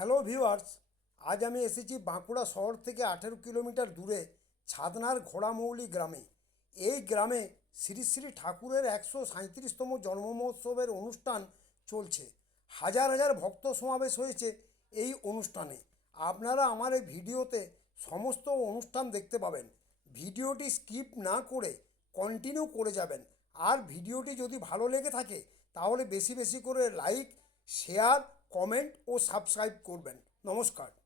Hello viewers আজ আমি এসেছি বাঁকুড়া শহর থেকে আঠেরো কিলোমিটার দূরে ছাদনার ঘোড়ামৌলি গ্রামে। এই গ্রামে শ্রী শ্রী ঠাকুরের একশো সাঁত্রিশতম জন্ম মহোৎসবের অনুষ্ঠান চলছে। হাজার হাজার ভক্ত সমাবেশ হয়েছে এই অনুষ্ঠানে। আপনারা আমার এই ভিডিওতে সমস্ত অনুষ্ঠান দেখতে পাবেন। ভিডিওটি স্কিপ না করে কন্টিনিউ করে যাবেন। আর ভিডিওটি যদি ভালো লেগে থাকে, তাহলে বেশি বেশি করে লাইক শেয়ার কমেন্ট ও সাবস্ক্রাইব করবেন। নমস্কার।